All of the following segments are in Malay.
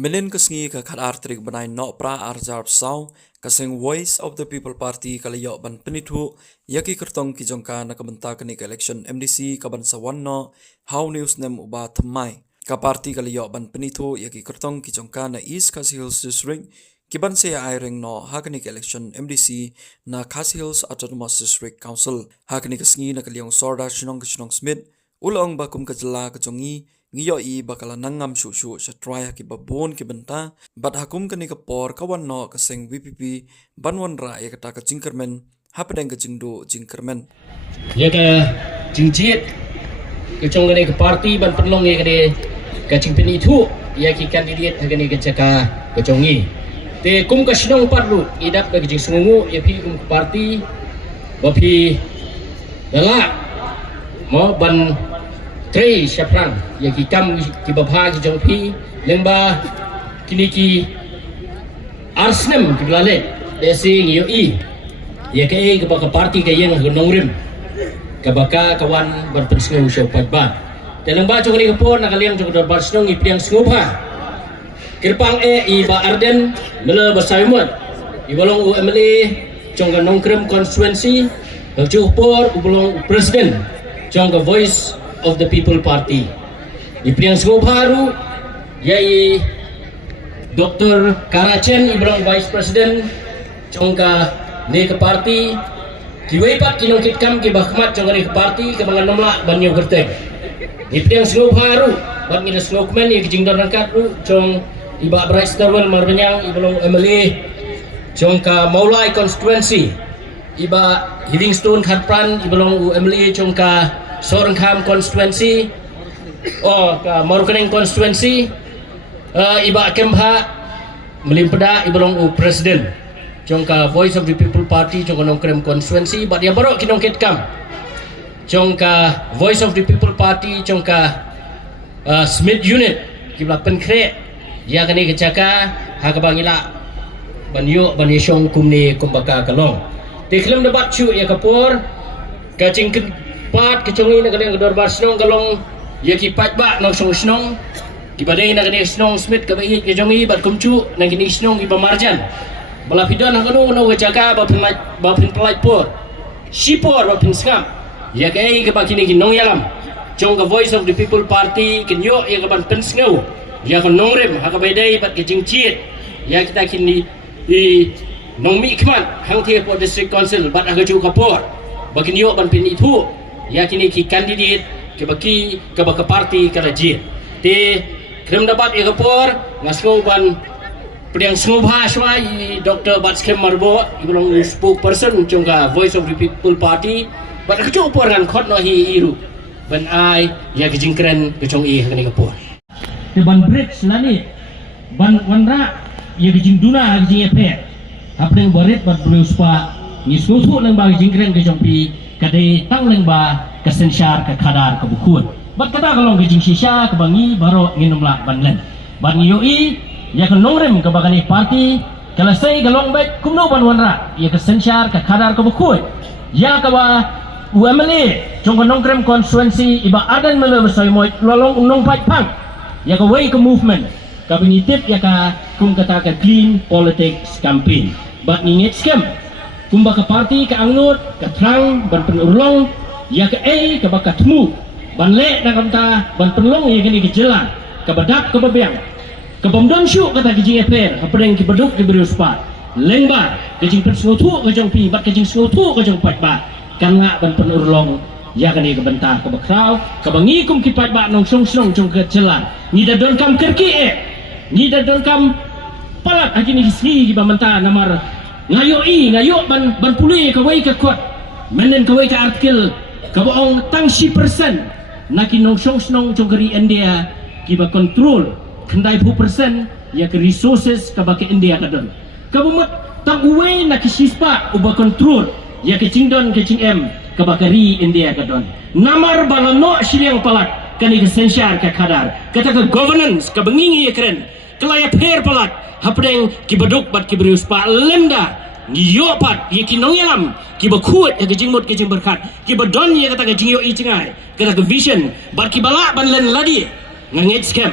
Menen kesengi ke kadar trik benai nok pra arjar sau kaseng Voice of the People Party kali yok ban penithu yaki kertong ki jongka na kabenta kenik election MDC kaban sawan no how news nem uba thmai ka party kali yok ban penithu yaki kertong ki jongka na East Khasi Hills District kiban se airing no hakenik election MDC na Khasi Hills Autonomous District Council hakenik kesengi na kaliong sorda chinong Smith ulong bakum kajela kejongi ngiyo i bakala nangam shu sa try ki babon ki benta bat hakum kani ka por kawan no kaseng VPP banwan ra ya kata ka jingkermen hapedeng ka jingdo jingkermen ya ka jingjit ke chong kani ka party ban penlong ya kani ka jingpeni thu ya ki kandidat kani ka jaka ka chongi te kum ka sinong parlu idap ka jing sungu ya pi kum party bapi dala mo ban Trei Syafran yang kita kibabha ki jongpi lemba kini ki Arsnem ki blalet desing yoi ya ke baka parti ke yang nongrim ke baka kawan berpensngu syopat ba dalam ba jong ni kapon nakaliang jong dorbar snong ipriang sngupa kirpang i ba Arden mele basaimot ibolong UMLA jong nongkrem constituency haju por ubolong presiden jong Voice of the People Party. Di Priang Sengop Haru, yai Dr. Karachen ibrang Vice President Chongka Neka Party, kiwaipat kinong kitkam ki Bahmat Chongka Neka Party ke mga nomla banyo gerteng. Di Priang Sengop Haru, bat ngina Sengop Men yang kijingdor nangkat ru Chong iba Bryce Darwell Marbanyang ibrang MLA Chongka Maulai Constituency, iba Livingstone Khatpran ibrang MLA Chongka Sorengkham Constituency ka Marukaneng Constituency iba kemha melimpeda ibrong presiden jongka Voice of the People Party jongka nongkrem constituency bat yang baru kinong kitkam jongka Voice of the People Party jongka Smith Unit kibla penkre ya kani kecaka hakabangila banyo banyong kumni kumbaka kalong tiklem debat cu ya kapor kacing pat kecungi na kanang dorbar snong kalong yaki pat ba nong snong dibadai na kanang snong Smith kabai kecungi bat kumcu na kini snong iba marjan balapidon ang kanu no gajaka ba pin pelait por sipor ba pin skam ya kai ka kini kinong yalam jong ka Voice of the People Party kinyo ya ka ban pensngau ya ka nongrem hakabadai bat kecing ciet ya kita kini di nongmi kman hang tie po district council bat agaju kapor bakin yo ban pin itu ya kini ki kandidat ke baki ke baka parti karaji te krem dapat ya kapor ngasngo ban priang sngubha swai Dr. Batskem Marbo ibrong spokesperson chungka Voice of the People Party bat kecu por ngan khot no hi iru ban ai ya kijingkren kecong i kani kapor te ban bridge lani ban wanra ya kijingduna kijing epe hapeng barit bat bluspa ni susu nang bagi jingkren kecong pi kadai tang lengba kesensyar ke kadar ke bukun bat kata kalau ke jing sisya ke bangi baro nginumlah banlen ban yoi ya ke nongrem ke bagani parti kalau saya galong baik kumno ban wanra ya kesensyar ke kadar ke bukun ya ke ba UMLA jong nongrem constituency iba adan mele bersai moi lolong unong pat pang ya ke way ke movement ke bingitip ya ke kum kata ke clean politics campaign bat ngingit scam kumba ke parti ke angnut ke terang ban penurlong ya ke ke bakat mu ban le na kamta ban penulong ya kini ke jelan ke badak ke babiang ke bomdon syu kata ke jing eper hapeng ke beduk ke beruspa lengba ke jing persngotu ke jong pi bat ke jing snotu ke jong pat ba kan nga ban penurlong ya kini ke bentar ke bakrau ke bangi kum ki pat ba nong song jong ke jelan ni da don kam kerki ni da don kam palat agini hisni di bamanta namar ngayo ban pulih kawai ke kuat menen kawai ke artikel kabaong tang 10% na kinong snong jongkari India kiba control kendai 10% ya ke resources kabake India kadon kabumat tang uwe na kisispa uba control ya ke cingdon ke cingem kabakari India kadon namar balano siliang palat kani ke sensyar ke kadar kata ke governance kabengingi ya keren kelaya per palat hapdeng kibaduk bat kiberius pa lemda ngiyopat ye kinongyam kibakut ya kejingmut kejing berkat kibadon ya kata kejing yo i cengai kata ke vision bat kibala ban len ladi ngangit scam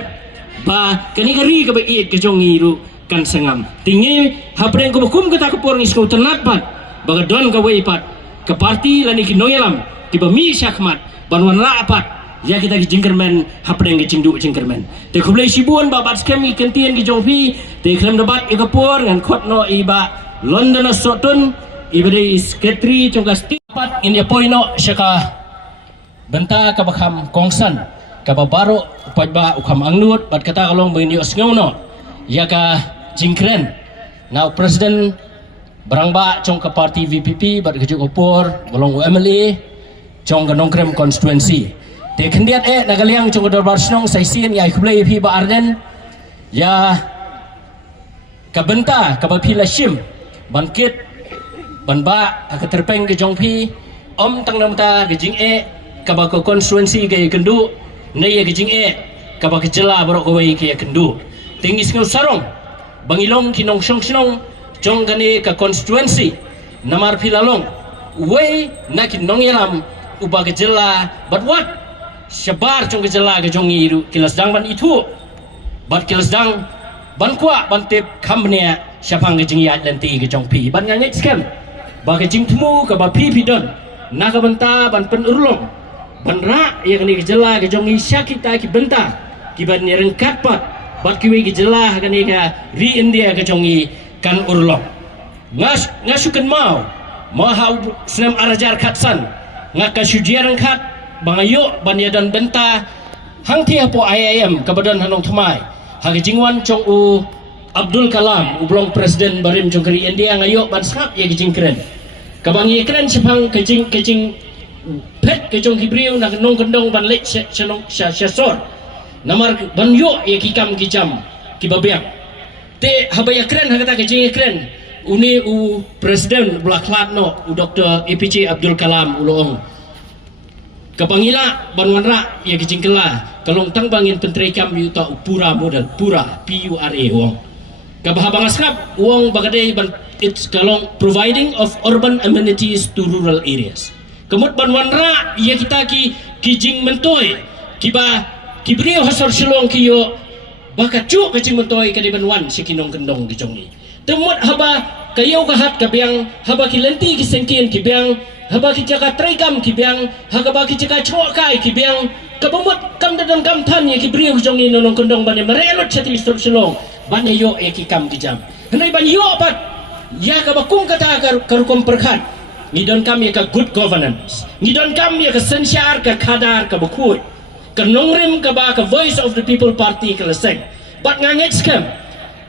ba kani gari ka ba iit ka jong iru kan sangam tingi hapreng ko kum ka takapor ngis ko tenat pat baga don ka wei pat ke parti lani ki noyalam ki ba mi syakmat banwan rapat ya kita ki jingkermen hapreng ki jingdu jingkermen te khublai sibuan ba bat skam ki kentien ki jongpi te khlem debat ki kapor ngan khotno iba London sotun ibadai sekretari congkasti pat in poino syaka benta ka bakham kongsan ka babaro pajba ukam angnut bat kata kalong bini osngauno ya ka jingkren now president barangba chong ka parti VPP bat kejuk opor bolong UMLA chong ka nongkrem constituency te khendiat nagaliang chong ka darbar snong saisien ya khublai phi ba arden ya ka benta ka ba phi lashim bangkit banba ka terpeng ke jongpi om tang nam ta ke jing kaba ko konstituensi ke kendu ne ye ke jing kaba ke jela borok ko wei ke kendu tinggi sngau sarong bangilong kinong song snong jong gane ka konstituensi namar pilalong wei nakin nong yalam uba ke jela but what syabar jong ke jela ke jong iru kilas dang ban itu bat kilas dang ban kwa ban tip kamnya syapang ke jing ya lenti ke jongpi ban ngangit scam bagi jing temu ke ba pipi don na ka benta ban pen urlong ban ra ya kani jela ke jong isya kita ki benta ki ban rengkat pat bat ki wi jela kani ka ri India ke jong i kan urlong ngasukan mau ha senam arajar khatsan ngaka sujian khat bangayo ban ya dan benta hang ti apo IIM ka badan hanong thumai ha ke jingwan chong u Abdul Kalam ublong presiden barim jongkeri India ngayo ban skap ya ke jingkren kabang ikran sepang kecing pet kecong kibriu nak nong kendong ban lek senong syasor namar ban yo ya kikam kijam kibabiak te habaya kren hakata kecing ikran uni u presiden blaklat no u Dr. APJ Abdul Kalam ulong kabangila ban wanra ya kecing kela kalong tang bangin penteri kam yu ta pura modal pura PURA wong kabahabang skap wong bagadai ban it's kalong providing of urban amenities to rural areas. Kemut banwanra ia kita kijing mentoy kiba kibriu hasar selong kiyo baka cu kijing mentoy kadi banwan si kinong kendong di jongni. Temut haba kayo kahat kabiang haba kilenti kisengkin kibiang haba kijaka tregam kibiang haba kijaka chokai kibiang kabumut kam dadan kam tan ya kibriu jongi nonong kendong bane merelot chati istor selong bane yo ekikam kijam. Henai ban yo pat ya kabakung kata karukom perkhat ngidon kami ka good governance ngidon kami ka sensyar ka kadar ka bukui ka nongrim ka ba ka voice of the people party ka leseng bat ngangit skam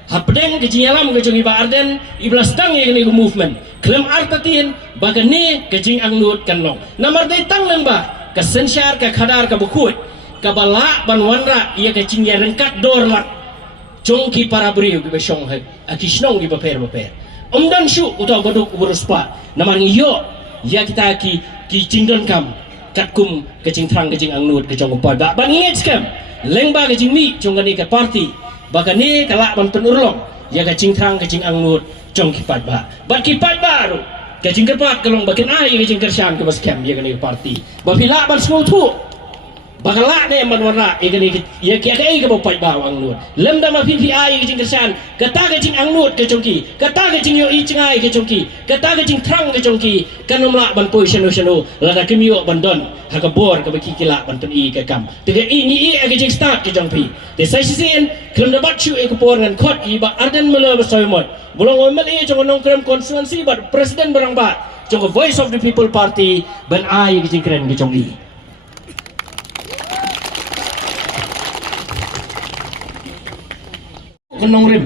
hapdeng ke jinyalam ke jongi ba arden iblas dang ye ni movement klem artatin bagani ke jing angnut kan long namar dai tang nang ba ka sensyar ka kadar ka bukui ka bala ban wanra ia ka jing ya rengkat dor la jongki para beriu ki besong ha akisnong ki baper omdan syu utau baduk uruspa namang iyo ya kita ki jingdon kam katkum kecing trang kecing angnut kecong upad ba bangit skam lengba kecing mi congani ke parti bagani kala ban penurlong ya kecing trang kecing angnut cong kipat ba bat kipat baru kecing kerpat kalong bakin ai kecing kersyam ke baskam ya kani ke parti ba pila ban semua tu bakala ne man warna igani ya ki kai ke bopai ba angnut lemda ma phi ai ke jing kersan kata ke jing angnut ke chongki kata ke jing yo i chingai ke chongki kata ke jing trang ke chongki kanomla ban poi shano la ka kimyo ban don ha ka bor ka baki kila ban pen i ke kam te ke i ni i ke jing start ke jongpi te sai sisen klem da batchu e ko por ngan khot i ba arden melo ba soy moy bolong omal e jong nong krem konstituensi ba president barang ba jong voice of the people party ban ai ke jing kren ke chongi kenong rim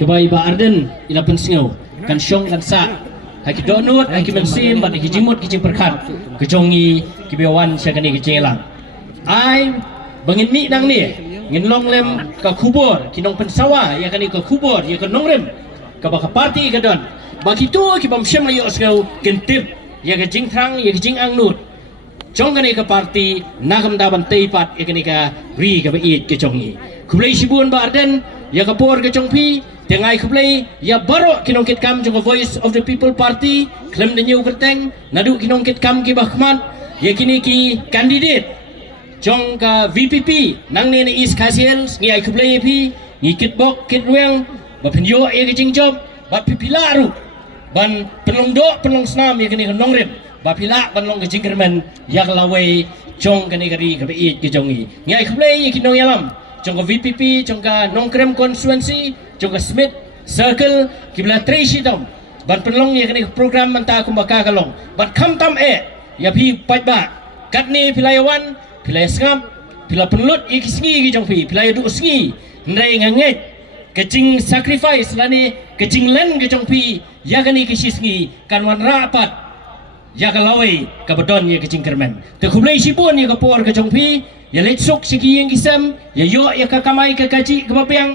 kebai ba arden ila pensingau kan syong kan sa haki donut haki mensim bat haki jimut kicing perkat kejongi kibiawan syagani kicelang ai bangin mi dang ni ngin long lem ka kubur kinong pensawa ya kani ka kubur ya kenong rim ka ba parti ka don bagi tu ki bam syam layo asngau kentip ya ka jing thrang ya ka jing angnut jong kani ka parti nagam daban teipat ya kani ka ri ka ba it ke jongi kublai sibun ba arden ya kapor ke chongpi tengai khublai ya baro kinongkit kam jong voice of the people party klem de new kerteng nadu kinongkit kam ki bahmat ya kini ki candidate jong ka VPP nang ne East Kasiel ngi ai kublai pi ngi kitbok kitweng ba penyo e ke job ba pipilaru ban penong senam ye kini nongrem ba pila ban long ke jingkermen yak lawai jong kani kari ke it ke jongi ngi ai kublai ye kinong yalam jong ka VPP jong ka nongkrem constituency jong ka Smith circle kibla Tracy dom ban penlong ye kini program manta kumbaka kalong ban kam tam ya pi pajba katni pilayawan pilaya sengap pila penlut ikisngi ki jong pi pilaya du sengi ndai nganget kecing sacrifice lani kecing len ke jong pi ya kani kisisngi kanwan rapat ya kalawai ka bedon ye kecing kermen te kublai sibun ye ka por ke jong pi ya letsuk siki yang kisam ya yo ya ka kamai ka kaji ke bapiang